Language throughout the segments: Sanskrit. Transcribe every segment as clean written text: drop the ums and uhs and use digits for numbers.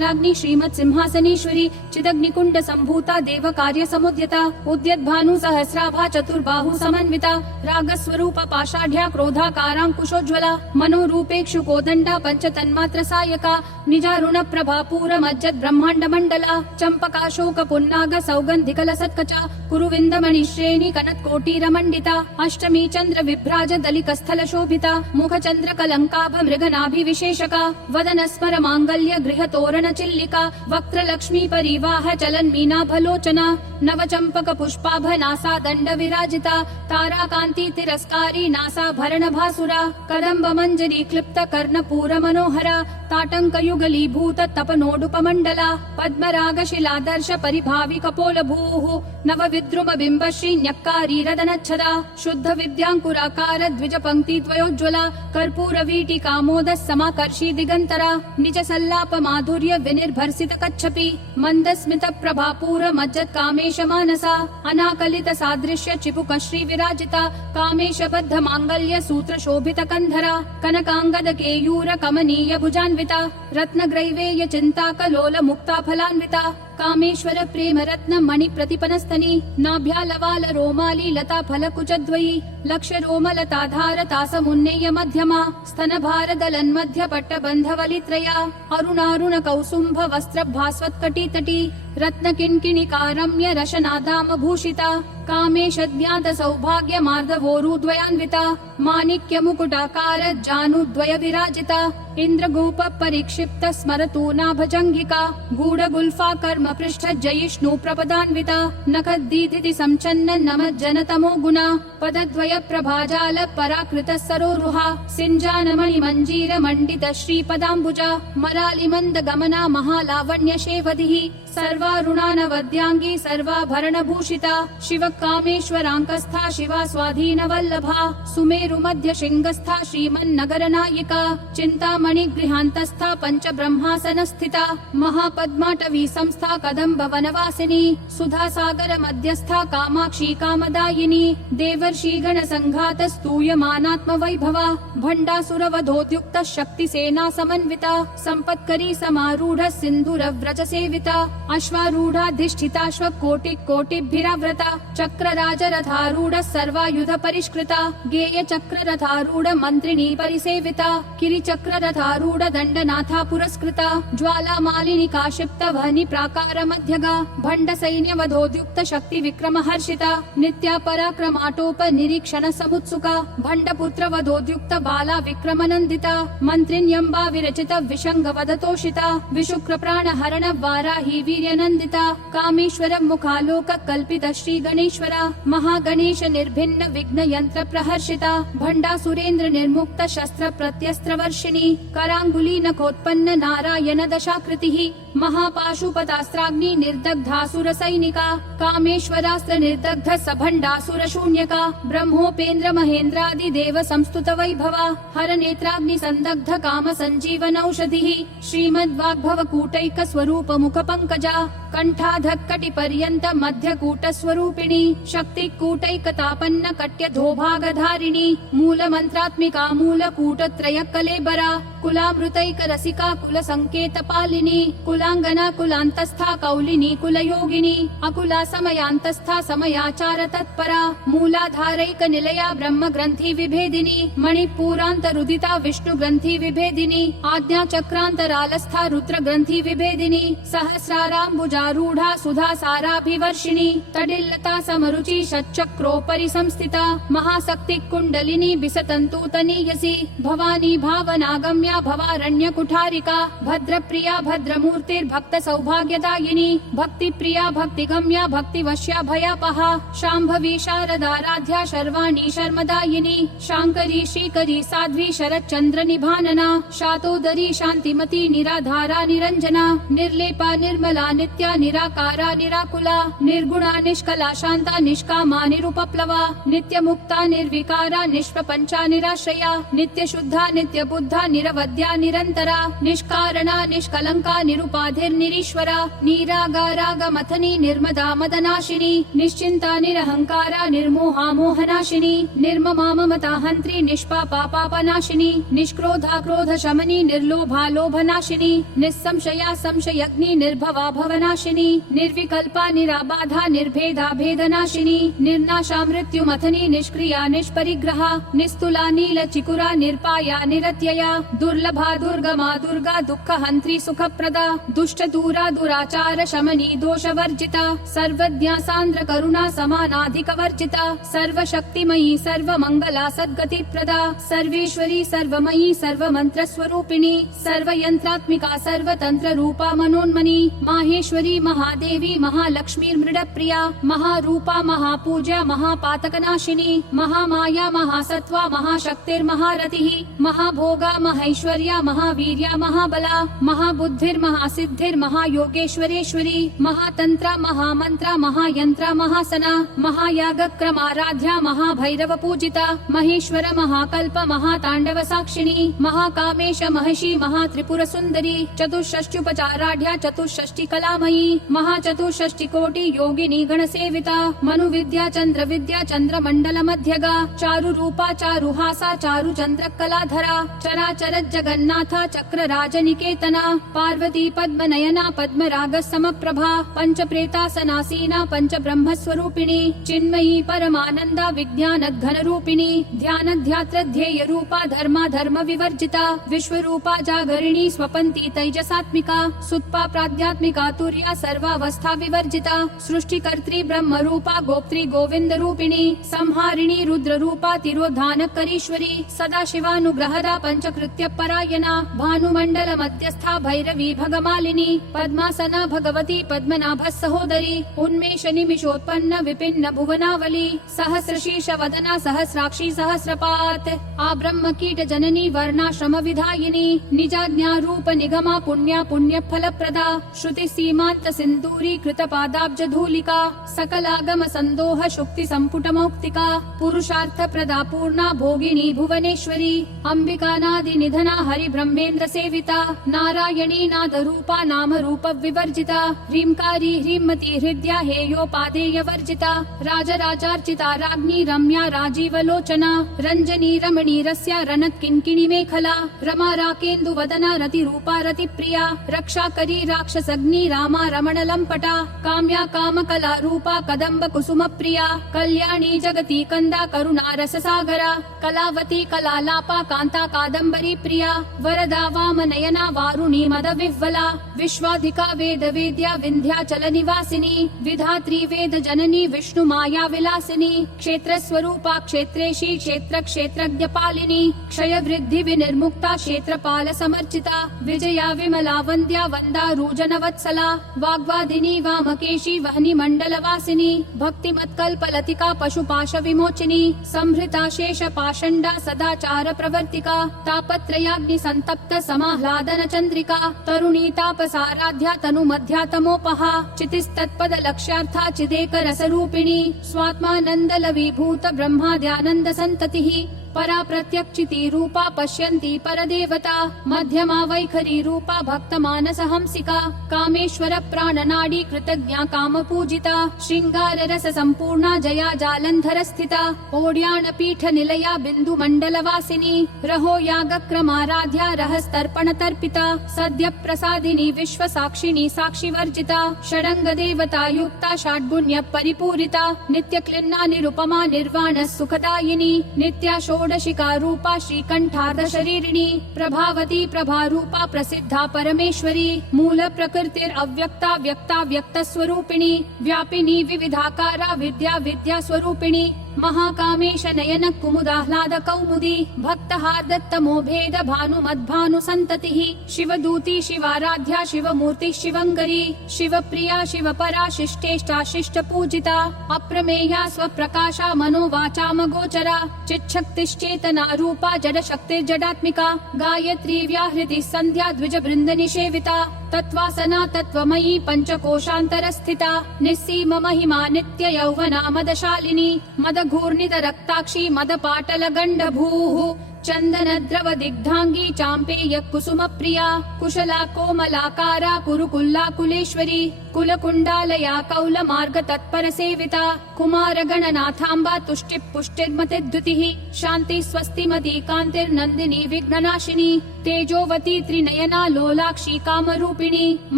महाराज्ञी श्रीमत् सिंहासनेश्वरी चिदग्निकुंड संभूता देव कार्य समुद्यता उद्यद्भानु सहस्राभा चतुर्बाहु समन्विता रागस्वरूप पाषाढ्या क्रोधाकारांकुशोज्ज्वला मनोरूपेक्षु कोदंडा पंच तन्मात्र सायका निजारुण प्रभा पूरमज्जद ब्रह्मांड मंडला चंपकाशोक पुन्नाग सौगंधिकल सत्कचा कुरुविंदमणि श्रेणी कनत कोटीर मंडिता अष्टमी चंद्र विभ्राज दलिकस्थल शोभिता मुख चंद्र कलंकाभ मृगनाभि विशेषका वदन स्मर मांगल्य गृह तोरण चिल्लिका वक्त्र लक्ष्मी परिवाह चलन मीनाभलोचना नव चंपक पुष्पाभ नासा दंड विराजिता तारा कांति तिरस्कारी नासा भरण भासुरा कदम्ब मंजरी क्लिप्त कर्ण पूर मनोहरा ताटंक युगलीभूत तपनोडुपमंडला पद्मराग शिलादर्श परिभावि कपोल भूः नव विद्रुम बिंब श्री न्यक्कारी रदनच्छदा शुद्ध विद्यांकुराकार द्विज पंक्ति द्वयोज्ज्वला कर्पूर वीटी कामोद समाकर्षी दिगंतरा निज सल्लाप माधुर्य विनिर्भर्सित कच्छपि मंद स्मित प्रभापूर मज्जत कामेश मानसा अनाकलित सादृश्य चिपुक श्री विराजिता कामेश बद्ध मांगल्य सूत्र शोभित कंधरा कनकांगद केयूर कमनीय भुजान्विता रत्न ग्रैवेय चिंता कलोल मुक्ता फलान्विता कामेश्वर प्रेम रत्न मणि प्रतिपनस्तनी नाभ्यालवाल रोमाली लता फल कुचद्वयी लक्ष रोमलता धारता समुन्नेय मध्यमा स्तन भारदलन मध्य पट्ट बंधवलित्रया अरुणारुण कौसुंभ वस्त्र भास्वत्कटी तटी रत्न किंकिणिकारम्य रशनादाम भूषिता कामेशद्याद सौभाग्य मार्दवोरुद्वयान्विता माणिक्य मुकुटाकार जानुद्वय विराजिता इंद्रगोप परिक्षिप्त स्मरतूनाभजंगिका गूढ़ गुल्फा कर्म पृष्ठ जयिष्णु प्रपदान्विता नखद्दीधिति संचन्न नम जनतमो गुणा पदद्वय प्रभाजाल पराकृत सरोरुहा सिंजानमणि मंजीर मंडित श्रीपदाम्बुजा मरालि मंद गमना महालावण्य शेवधिः सर्वारुणानवद्यांगी सर्वाभरण भूषिता शिव कामेश्वरांकस्था शिवा स्वाधीन वल्लभा सुमेरु मध्य शृंगस्था श्रीमन्नगर नायिका चिंतामणि गृहांतस्था पंच ब्रह्मासन स्थिता महापद्माटवी संस्था कदम्ब वनवासिनी सुधा सागर मध्यस्था कामाक्षी कामदायिनी देवर्षि गण संघात स्तूयमानात्म वैभवा भंडासुर वधोद्युक्त शक्ति सेना समन्विता संपत्करी समारूढ़ सिंधुर व्रज सेविता अश्वारूढ़ाधिष्ठिताश्व कोटि कोटिभिराव्रता चक्र राज रथारूढ़ सर्वायुध परिष्कृता गेय चक्र रथारूढ़ मंत्रिणी परिसेविता किरि चक्र रथारूढ़ दंडनाथा पुरस्कृता ज्वाला मालिनी काशिप्त वहनी प्राकार मध्यगा भंड सैन्य वधोद्युक्त शक्ति विक्रम हर्षिता नित्या पराक्रमाटोप निरीक्षण समुत्सुका भंड पुत्र वधोद्युक्त बाला विक्रमनंदिता मंत्रिण्यंबा विरचित विशंग वदतोषिता विशुक्र प्राण हरण वाराही वीर्यनंदिता कामेश्वर मुखालोक कल्पित श्री गणेश्वरा महागणेश निर्भिन्न विघ्न यंत्र प्रहर्षिता भंडा सुरेंद्र निर्मुक्त शस्त्र प्रत्यस्त्र वर्षिणी करांगुली नखोत्पन्न नारायण दशाकृतिः महापाशुपतास्त्राग्नि निर्दग्धासुर सैनिका कामेश्वरास्त्र निर्दग्ध सभंडासुर शून्यका ब्रह्मोपेन्द्र महेन्द्रादि देव संस्तुत वैभवा हर नेत्राग्नि संदग्ध काम संजीवन औषधिः श्रीमद्वाग्भव कूटैक स्वरूप मुख पंकजा कंठाधक्कटि पर्यंत मध्य कूट स्वरूपिणी शक्ति कूटैकतापन्न कट्य धोभागधारिणी मूल मंत्रात्मिका मूल कूट त्रय कलेबरा कुलामृतैक रसिका कुल संकेत पालिनी कुलांगना कुलांतस्था कौलिनी कुल योगिनी अकुला समयांतस्था समयाचार तत्परा मूलाधारैक निलया ब्रह्म ग्रंथि विभेदिनी मणिपूरांत रुदिता विष्णु ग्रंथि विभेदिनी आज्ञा चक्रांतरालस्था रुद्र ग्रंथि विभेदिनी सहस्राराम्बुजारूढ़ा सुधा साराभिवर्षिणी तडिल्लता समरुचि षट्चक्रोपरि संस्थिता महाशक्ति कुंडलिनी बिसतंतूतनीयसी भवानी भावनागम्या भवारण्य कुठारिका भद्रप्रिया भद्रमूर्तिर्भक्त सौभाग्यदायिनी भक्ति प्रिया भक्तिगम्या भक्तिवश्या भयापहा शाम्भवी शारदाराध्या शर्वाणी शर्मदायिनी शांकरी श्रीकरी साध्वी शरच्चंद्र निभानना शातोदरी शांतिमती निराधारा निरंजना निर्लेपा निर्मला निर्मला नित्या निराकारा निराकुला निर्गुणा निष्कला शांता निष्कामा निरुपप्लवा नित्य मुक्ता निर्विकारा निष्प्रपंचा निराश्रया नित्य शुद्धा नित्य बुद्धा निरवद्या निरंतरा निष्कारणा निष्कलंका निरुपाधिर्निरीश्वरा निरागारागमथनी निर्मदा मदनाशिनी निश्चिंता निरहंकारा निर्मोहा मोहनाशिनी निर्ममा ममता हंत्री निष्पापा पापनाशिनी निष्क्रोधा क्रोध शमनी निर्लोभा लोभनाशिनी निस्संशया संशयग्नि निर्भवा भवनाशिनी निर्विकल्पा निराबाधा निर्भेदा भेदनाशिनी निर्नाशा मृत्युमथनी निष्क्रिया निष्परिग्रहा निस्तुला नील चिकुरा निर्पाया निरत्यया दुर्लभा दुर्गमा दुर्गा दुःख हंत्री सुखप्रदा दुष्ट दूरा दुराचार शमनी दोषवर्जिता सर्वज्ञा सान्द्र करुणा समानाधिक वर्जिता सर्वशक्तिमयी सर्वमंगला सद्गतिप्रदा सर्वेश्वरी सर्वमयी सर्वमंत्र स्वरूपिणी सर्वयंत्रात्मिका सर्वतंत्र रूपा मनोन्मनी माहेश्वरी महादेवी महालक्ष्मीर्मृडप्रिया महारूपा महापूज्या महापातकनाशिनी महामाया महासत्वा महाशक्तिर्महारथिः महाभोगा महैश्वर्या महावीर्या महाबला महाबुद्धिर्महासिद्धिर्महायोगेश्वरेश्वरी महातंत्रा महामंत्रा महायंत्रा महासना महायागक्रमाराध्या महाभैरव पूजिता महेश्वर महाकल्प महातांडव साक्षिणी महाकामेश महिषी महात्रिपुर सुंदरी चतुष्षष्ट्युपचाराढ्या चतुष्षष्टि कलामयी महाचतुष्षष्टि कोटि योगिनी गणसेविता मनुविद्या चंद्र विद्या चंद्रमंडल मध्यगा चारु रूपा चारुहासा चारु चंद्र कलाधरा चराचर जगन्नाथा चक्र राजनिकेतना पार्वती पद्मनयना पद्मराग समप्रभा पंच प्रेतासनासीना पंच ब्रह्म स्वरूपिणी चिन्मयी परमानंदा विज्ञान घन रूपिणी ध्यान ध्यात्र ध्येय रूपा धर्मा धर्म विवर्जिता विश्वरूपा जागरिणी स्वपंती तैजसात्मिका सुत्पा प्राध्यात्मिका तुर्या सर्वावस्था विवर्जिता सृष्टिकर्त्री ब्रह्म रूपा गोप्त्री गोविंद रूपिणी संहारिणी रुद्र रूपा तिरोधान करीश्वरी सदा शिवानुग्रहदा पंचकृत्य परायणा भानुमंडल मध्यस्था भैरवी भगमालिनी पद्मासना भगवती पद्मनाभ सहोदरी उन्मेष निमिषोत्पन्न विपिन्न भुवनावली सहस्रशीर्ष वदना सहस्राक्षी सहस्रपात आ ब्रह्म कीट जननी वर्णाश्रम विधायिनी निजाज्ञा रूप निगमा पुण्या पुण्य फल प्रदा श्रुति सीमांत सिंदूरी कृत पादाब्ज धूलिका सकलागम संदोह शुक्ति संपुट मौक्तिका पुरुषार्थ प्रदा पूर्णा भोगिनी भुवनेश्वरी अंबिका नादि निधना हरि ब्रह्मेन्द्र सेविता नारायणी नाद रूपा नाम रूप विवर्जिता ह्रींकारी ह्रीमती हृदया हेयोपादेय वर्जिता राजराजार्चिता राज्ञी रम्या राजीव लोचना रंजनी रमणी रस्या रनत किंकिणी मेखला रमा राकेन्दु वदना रति रूपा रति प्रिया रक्षा करी राक्षसग्नि रामा रमण लंपटा काम्या काम कला रूपा कदम्ब कुसुम प्रिया कल्याणी जगती कंदा करुणा रस सागरा कलावती कलालापा कांता कादम्बरी प्रिया वरदा वाम नयना वारुणी मद विह्वला विश्वाधिका वेद वेद्या विंध्याचल निवासिनी विधात्री वेद जननी विष्णु माया विलासिनी क्षेत्र स्वरूपा क्षेत्रेशी क्षेत्र क्षेत्रज्ञ पालिनी क्षय वृद्धि विनिर्मुक्ता क्षेत्रपाल समर्चिता विजया विमला वंद्या वंदा रूजन वत्सला वाग्वादिनी वामकेशी वहनी मंडल वासिनी भक्तिमत्कल्प लतिका पशुपाश विमोचिनी संभृता शेष पाषंडा सदाचार प्रवर्तिका तापत्रयाग्नि संतप्त समाह्लादन चंद्रिका तरुणी तापसाराध्या तनु मध्या तमोपहा चितिस्तत्पद लक्ष्यार्था चिदेक रस रूपिणी स्वात्मानंद लवीभूत ब्रह्माद्यानंद संततिः परा प्रत्यक्षिति रूपा पश्यन्ति परदेवता मध्यमा वैखरी रूपा भक्त मानस हंसिका कामेश्वर प्राणनाडी कृतज्ञा काम पूजिता श्रृंगार रस संपूर्णा जया जालंधर स्थिता ओड्यान पीठ निलया बिंदु मंडल वासिनी रहो याग क्रमाराध्या रहस्तर्पण तर्पिता सद्य प्रसादिनी विश्व साक्षिणी साक्षी वर्जिता षडंग देवता युक्ता षड्गुण्य परिपूरिता नित्य क्लिन्ना निरुपमा निर्वाण सुखदायिनी नित्या षोडशिका रूपा श्रीकंठार्ध शरीरिणी प्रभावती प्रभा रूपा प्रसिद्धा परमेश्वरी मूल प्रकृतिर अव्यक्ता व्यक्ता व्यक्त स्वरूपिणी व्यापिनी विविधाकारा विद्या विद्या स्वरूपिणी महाकामेश नयन कुमुदाह्लाद कौमुदी भक्तहार्दत्तमो भेद भानु मद्भानु संततिः शिवदूती शिवाराध्या शिवमूर्ति शिवंगरी शिवप्रिया शिवपरा शिष्टेष्टा शिष्ट पूजिता अप्रमेया स्वप्रकाशा मनोवाचाम गोचरा चिच्छक्तिश्चेतना रूपा जड शक्तिर्जडात्मिका गायत्री व्याहृति संध्या द्विज वृंद निषेविता तत्त्वासना तत्त्वमयी पञ्चकोशान्तरस्थिता निस्सीम महिमा नित्य यौवना मदशालिनी मदघूर्णित रक्ताक्षी मदपाटल गण्डभूः चन्दनद्रव दिग्धाङ्गी चाम्पेय कुसुम प्रिया कुशला कोमलाकारा कुरुकुल्ला कुलेश्वरी कुलकुण्डालया कौल मार्ग तत्पर सेविता कुमार गणनाथाम्बा तुष्टिः पुष्टिर्मतिद्युतिः शान्ति स्वस्तिमती कान्तिर्नन्दिनी विघ्ननाशिनी तेजोवती त्रिनयना लोलाक्षी कामरूपिणी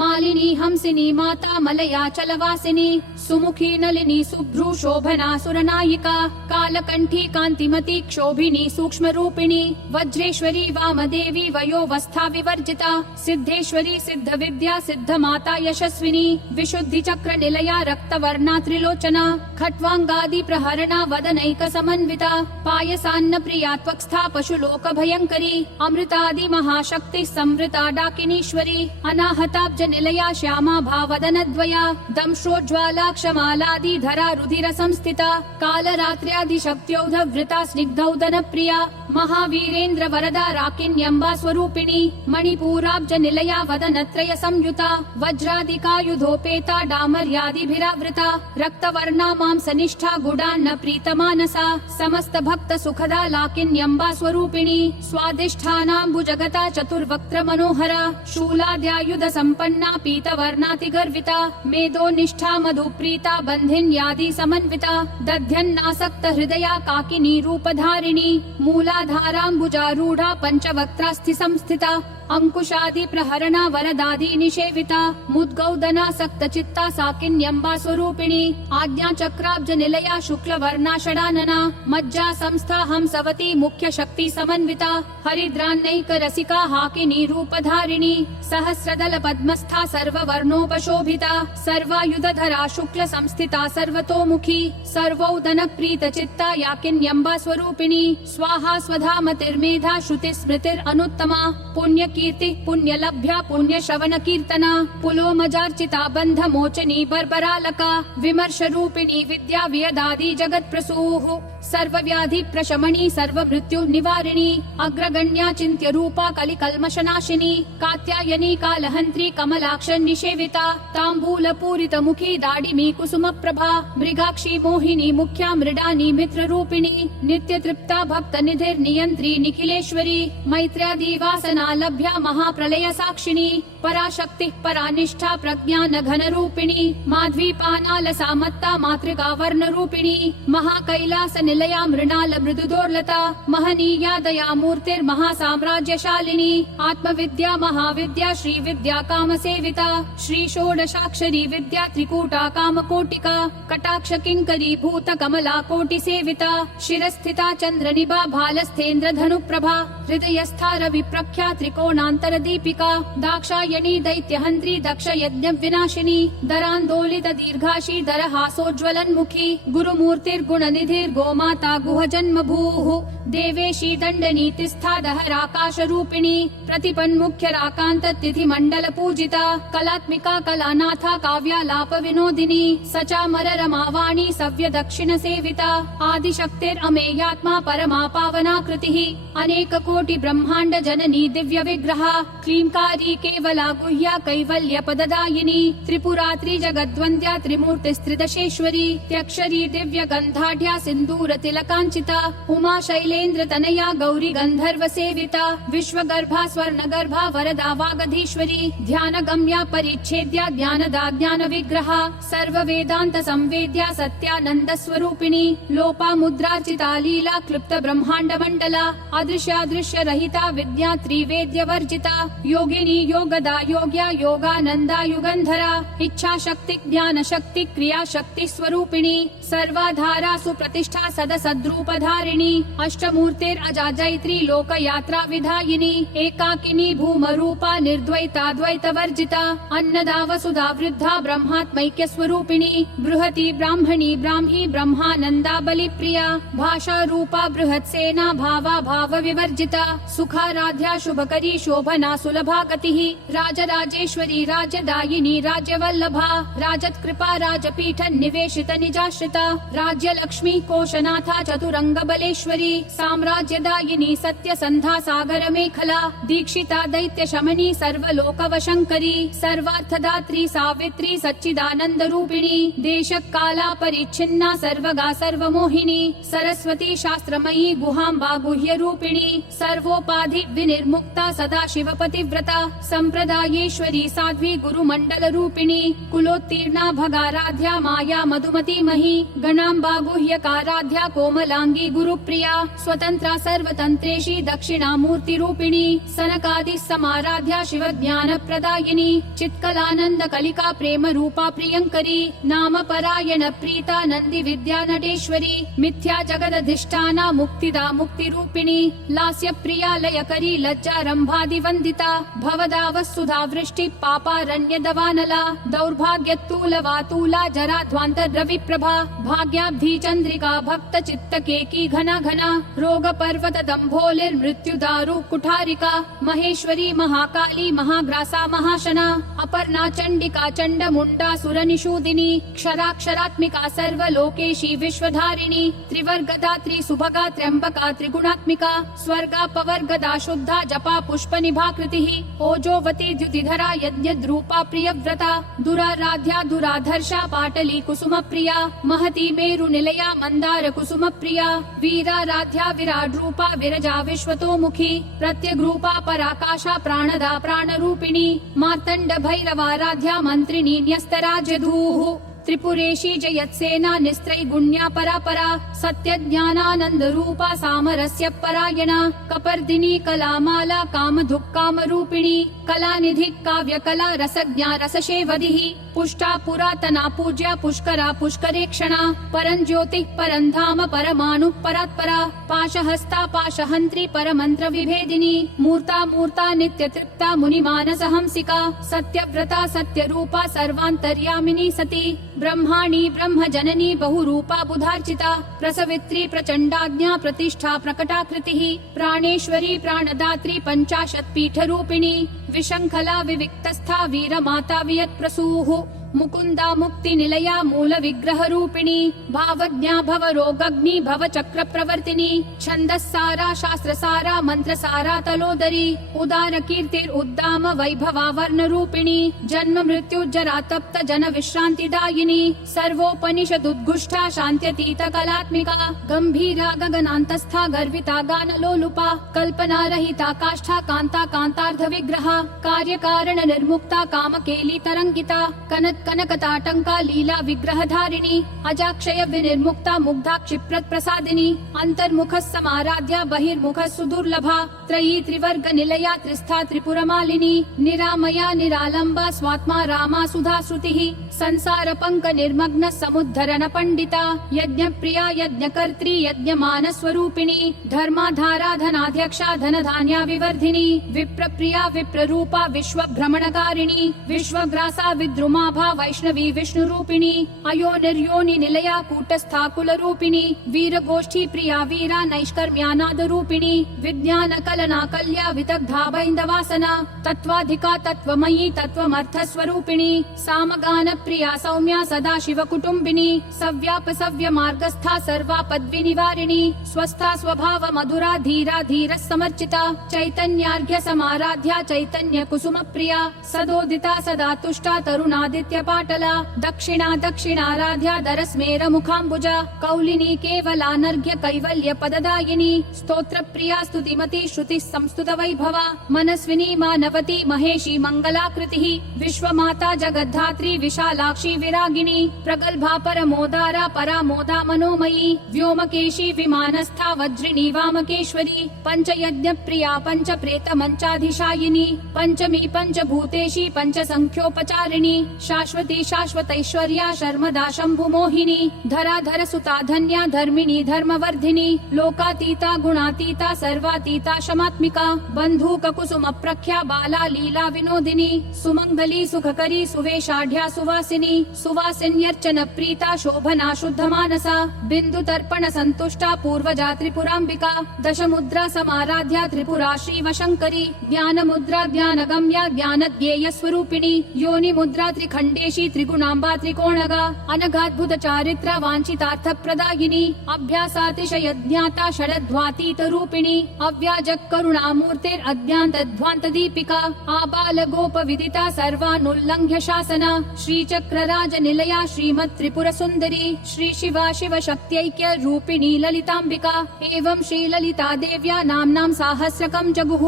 मालिनी हंसिनी माता मलया चलवासिनी सुमुखी नलिनी शुभ्रू शोभना सुरनायिका कालकण्ठी कान्तिमती क्षोभिनी सूक्ष्मरूपिणी वज्रेश्वरी वामदेवी वयोवस्था विवर्जिता सिद्धेश्वरी सिद्ध विद्या सिद्ध माता यशस्विनी विशुद्धि चक्र निलया रक्तवर्णा त्रिलोचना खट्वांगादि प्रहरणा वदनैक समन्विता पायसान्न प्रिया त्वक्स्था पशुलोक भयंकरी अमृतादि महाशक्ति संवृता डाकिनीश्वरी अनाहताब्ज निलया श्यामा भावदन द्वया दंश्रोज्ज्वाला क्षमालादि धरा रुधिर संस्थिता कालरात्र्यादि शक्त्योधवृता स्निग्धौदन प्रिया महावीरेन्द्र वरदा राकिन्यम्बा स्वरूपिणी मणिपूराब्ज निलया वदनत्रय संयुता वज्रादिकायुधोपेता डामर्यादिभिरावृता रक्तवर्णा मांसनिष्ठा गुडान्न प्रीतमानसा समस्त भक्त सुखदा लाकिन्यम्बा स्वरूपिणी स्वादिष्ठानाम्बुजगता चतुर्वक्त्र मनोहरा शूलाद्यायुध संपन्ना पीतवर्णातिगर्विता मेदो निष्ठा मधुप्रीता बन्धिन्यादि समन्विता दध्यन्नासक्त हृदया काकिनी रूपधारिणी मूलाधाराम्बुजारूढा पञ्चवक्त्रास्थि संस्थिता अंकुशादि प्रहरणा वरदादि निषेविता मुद्गौदनासक्त चित्ता साकिन्यम्बा स्वरूपिणी आज्ञा चक्राब्ज निलया शुक्ल वर्णा षडानना मज्जा संस्था हंसवती मुख्य शक्ति समन्विता हरिद्रान्नैक रसिका हाकिनी रूपधारिणी सहस्रदल पद्मस्था सर्ववर्णोपशोभिता सर्वायुधधरा शुक्ल संस्थिता सर्वतोमुखी सर्वौदन प्रीत चित्ता याकिन्यम्बा स्वरूपिणी स्वाहा स्वधामतिर्मेधा श्रुति स्मृतिर अनुत्तमा पुण्य कीर्ति पुण्य लभ्या पुण्य श्रवण कीर्तना पुलोमजार्चिता बंध मोचनी बर्बरालका विमर्श रूपिणी विद्या वियदादि जगत प्रसूः सर्व व्याधि प्रशमनी सर्व मृत्यु निवारिणी अग्रगण्या चिन्त्य रूपा कलि कल्मषनाशिनी कात्यायनी कालहन्त्री कमलाक्ष निषेविता ताम्बूल पूरित मुखी दाडिमी कुसुम प्रभा मृगाक्षी मोहिनी मुख्या मृडानी मित्र रूपिणी नित्य तृप्ता भक्त निधिर नियंत्री निखिलेश्वरी मैत्र्यादि वासना लभ्या महाप्रलय साक्षिणी पराशक्ति परानिष्ठा प्रज्ञान घन रूपिणी माध्वीपानाल सामत्ता मातृका वर्ण रूपिणी महाकैलास निलया मृणाल मृदुदोर्लता महनीया दया मूर्तिर् महासाम्राज्यशालिनी आत्मविद्या महाविद्या श्री विद्या काम सेविता श्री षोडशाक्षरी विद्या त्रिकूटा काम कोटिका कटाक्ष किंकरी भूत कमला कोटि सेविता शिरस्थिता चंद्र निभा भालस्थेन्द्र धनु प्रभा हृदयस्था रवि प्रख्या त्रिकोणांतर दीपिका दाक्षायणी दैत्यहंत्री दक्ष यज्ञ विनाशिनी दरांदोलित दीर्घाशी दरहासोज्ज्वलन्मुखी गुरुमूर्तिर्गुण निधिर् गोमाता गुह जन्म भूः देवेशी दण्डनीतिस्था दहराकाश रूपिणी प्रतिपन्मुख्य राकांत तिथि मंडल पूजिता कलात्मिका कलानाथा काव्यालाप विनोदिनी सचामर रमावाणी सव्य दक्षिण सेविता आदिशक्तिरमेयात्मा परमा पावना कृतिः अनेक कोटि ब्रह्मांड जननी दिव्य विग्रहा क्लींकारी केवला गुह्या कैवल्य पददायिनी त्रिपुरात्रि जगद्वन्द्या त्रिमूर्तिस्त्रिदशेश्वरी त्यक्षरी दिव्य गंधाढ्या सिंदूर तिलकांचिता उमा शैलेन्द्र तनया गौरी गंधर्व सेविता विश्वगर्भा स्वर्णगर्भा वरदा वागधीश्वरी ध्यान गम्या परिच्छेद्या ज्ञानदा ज्ञान विग्रहा सर्व वेदांत संवेद्या सत्यानंद स्वरूपिणी लोपा मुद्रार्चिता लीला क्लुप्त ब्रह्मांड मंडला अदृश्यादृश्य रहिता विद्या त्रिवेद्य वर्जिता योगिनी योगदा योग्या योगानंदा युगंधरा इच्छा शक्ति ज्ञान शक्ति क्रिया शक्ति स्वरूपिणी सर्वाधारा सुप्रतिष्ठा सद सद्रूपधारिणी अष्टमूर्तिर अजाजयत्री लोक यात्रा विधायिनी एकाकिनी भूम रूपा निर्द्वैता द्वैत वर्जिता अन्नदा वसुधा वृद्धा ब्रह्मात्मैक्य स्वरूपिणी बृहति ब्राह्मणी ब्राह्मी ब्रह्मानंदा बलि प्रिया भाषा रूपा बृहत् सेना भावा भाव विवर्जिता सुखाराध्या शुभकरी शोभना सुलभा गतिः राजराजेश्वरी राज्यदायिनी राज्यवल्लभा राजत्कृपा राजपीठ निवेशित निजाश्रिता राज्य लक्ष्मी कोशना दक्षिणाथा चतुरंगबलेश्वरी साम्राज्यदायिनी सत्यसंधा सागर मेखला दीक्षिता दैत्य शमनी सर्वलोकवशंकरी सर्वार्थदात्री सावित्री सच्चिदानंद रूपिणी देश काला परिच्छिन्ना सर्वगा सर्वमोहिनी सरस्वती शास्त्रमयी गुहाम्बा गुह्य रूपिणी सर्वोपाधि विनिर्मुक्ता सदा शिवपतिव्रता संप्रदायेश्वरी साध्वी गुरुमंडल रूपिणी कुलोत्तीर्णा भगाराध्या माया मधुमती मही गणाम्बा गुह्यकाराध्या कोमलांगी गुरुप्रिया स्वतंत्रा सर्वतंत्रेशी दक्षिणामूर्ति रूपिणी सनकादि समाराध्या शिव ज्ञान प्रदायिनी चित्कलानंद कलिका प्रेम रूपा प्रियंकरी नाम परायण प्रीता नंदी विद्या नटेश्वरी मिथ्या जगदधिष्ठाना मुक्तिदा मुक्ति रूपिणी लास्य प्रिया लयकरी लज्जारंभादि वंदिता भवदा वसुधा वृष्टि पापारण्य दवानला दौर्भाग्यतूल वातूला जरा ध्वांतर रवि प्रभा भाग्याब्धि चंद्रिका भक्त चित्त केकी घना घना रोग पर्वत दंभोलिर मृत्यु दारु कुठारिका महेश्वरी महाकाली महाग्रासा महाशना अपर्णा चंडिका चंड मुंडा सुर निषूदिनी क्षराक्षरात्मिका सर्वलोकेशी विश्वधारिणी त्रिवर्गदात्री सुभगा त्र्यंबका त्रिगुणात्मिका स्वर्गा पवर्गदा शुद्धा जपा पुष्प निभाकृतिः ओजोवती द्युतिधरा यज्ञद्रूपा प्रियव्रता दुराराध्या दुराधर्षा पाटली कुसुम प्रिया महती मेरु निलया मंदार कुसुम प्रिया वीराराध्या विराट रूपा विरजा विश्वतोमुखी प्रत्यग्रूपा पराकाशा प्राणदा प्राणरूपिणी मार्तंड भैरवाराध्या मंत्रिणी न्यस्तराजधूः त्रिपुरेशी जयत्सेना निस्त्रैगुण्या परापरा सत्य ज्ञानानंद रूपा सामरस्य परायणा कपर्दिनी कलामाला कामधुक् काम रूपिणी कलानिधि काव्य कला रसज्ञा रसशेवधिः पुष्टा पुरातना पूज्या पुष्करा पुष्करेक्षणा परं ज्योतिः परं धाम परमाणु परात्परा पाशहस्ता पाशहन्त्री परमंत्र विभेदिनी मूर्ता मूर्ता नित्य तृप्ता मुनिमानस हंसिका सत्यव्रता सत्यरूपा सर्वान्तर्यामिनी सती ब्रह्माणी ब्रह्म जननी बहुरूपा बुधार्चिता प्रसवित्री प्रचंडाज्ञा प्रतिष्ठा प्रकटाकृतिः प्राणेश्वरी प्राणदात्री पंचाशत् पीठ रूपिणी विशंखला विविक्तस्था वीरमाता वियत्प्रसूः मुकुंदा मुक्ति निलया मूल विग्रह रूपिणी भावज्ञा भव रोगग्नि भव चक्र प्रवर्तिनी छंदस्सारा शास्त्रसारा मंत्रसारा तलोदरी उदार कीर्तिर उद्दाम वैभवा वर्ण रूपिणी जन्म मृत्यु जरा तप्त जन विश्रांतिदायिनी सर्वोपनिषदुद्घुष्टा शान्त्यतीत कलात्मिका गंभीरा गगनान्तस्था गर्विता गानलोलुपा कल्पना रहिता काष्ठा कांता कांतार्ध विग्रहा कार्यकारण निर्मुक्ता कामकेली तरंगिता कनक कनकताटंका लीला विग्रहधारिणी अजाक्षय विनिर्मुक्ता मुग्धा क्षिप्रत प्रसादिनी अंतर्मुख समाराध्या बहिर्मुख सुदुर्लभा त्रयी त्रिवर्ग निलया त्रिस्था त्रिपुरमालिनी निरामया निरालंबा स्वात्मा रामा सुधा श्रुतिः संसार पंक निर्मग्न समुद्धरण पंडिता यज्ञ प्रिया यज्ञकर्त्री यज्ञमान स्वरूपिणी धर्माधारा धनाध्यक्षा धन धान्या विवर्धिनी विप्र प्रिया विप्र रूपा विश्व भ्रमणकारिणी विश्वग्रासा विद्रुमाभा वैष्णवी विष्णु रूपिणी अयो निर्योनि निलया कूटस्था कुल रूपिणी वीर गोष्ठी प्रिया वीरा नैष्कर्म्यानाद रूपिणी विज्ञान कलना कल्या विदग्धा बैन्दवासना तत्वाधिका तत्वमयी तत्वमर्थ स्वरूपिणी सामगान प्रिया सौम्या सदा शिव कुटुम्बिनी सव्याप सव्य मार्गस्था सर्वापद विनिवारिणी स्वस्था स्वभाव मधुरा धीरा धीर समर्चिता चैतन्यार्घ्य समाराध्या चैतन्य कुसुम प्रिया सदोदिता सदा तुष्टा तरुणादित्य पाटला दक्षिणा दक्षिणाराध्या दरस्मेर मुखाम्बुजा कौलिनी केवलानर्घ्य कैवल्य पददायिनी स्तोत्र प्रिया स्तुतिमती श्रुति संस्तुत वैभवा मनस्विनी मानवती महेशी मंगलाकृतिः विश्वमाता जगद्धात्री विशालाक्षी विरागिणी प्रगल्भा परमोदारा परामोदा मनोमयी व्योमकेशी विमानस्था वज्रिणी वामकेश्वरी पंचयज्ञ प्रिया पंच प्रेत मंचाधिशायिनी पंचमी पंचभूतेशी पंच संख्योपचारिणी शाश्वती शाश्वतैश्वर्या शर्मदा शंभु मोहिनी धराधर सुता धन्या धर्मिणी धर्मवर्धिनी लोकातीता गुणातीता सर्वातीता शमात्मिका बंधुक कुसुम प्रख्या बाला लीला विनोदिनी सुमंगली सुखकरी सुवेशाढ्या सुवासिनी सुवासिन्यर्चन प्रीता शोभना शुद्ध मानसा बिंदु तर्पण संतुष्टा पूर्वजा त्रिपुरांबिका दशमुद्रा समाराध्या त्रिपुरा श्रीवशंकरी ज्ञान मुद्रा ज्ञान गम्या ज्ञान ज्ञेय स्वरूपिणी योनि मुद्रा त्रिखंडी त्रिपुरेशी त्रिगुणाम्बा त्रिकोणगा अनघाद्भुत चारित्र वाञ्छितार्थ प्रदायिनी अभ्यासातिशय ज्ञाता षडध्वातीत रूपिणी अव्याजक करुणामूर्तेरद्यान्तध्वान्त दीपिका आबाल गोप विदिता सर्वानुल्लङ्घ्य शासना श्रीचक्रराज निलया श्रीमत् त्रिपुर सुन्दरी श्री शिवा शिव शक्त्यैक्य रूपिणी ललिताम्बिका एवं श्री ललिता देव्या नाम्नां साहस्रकं जगुः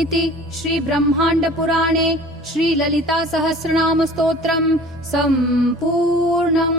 इति श्री ब्रह्माण्ड पुराणे श्री ललिता सहस्रनाम स्तोत्रम् सम्पूर्णम्।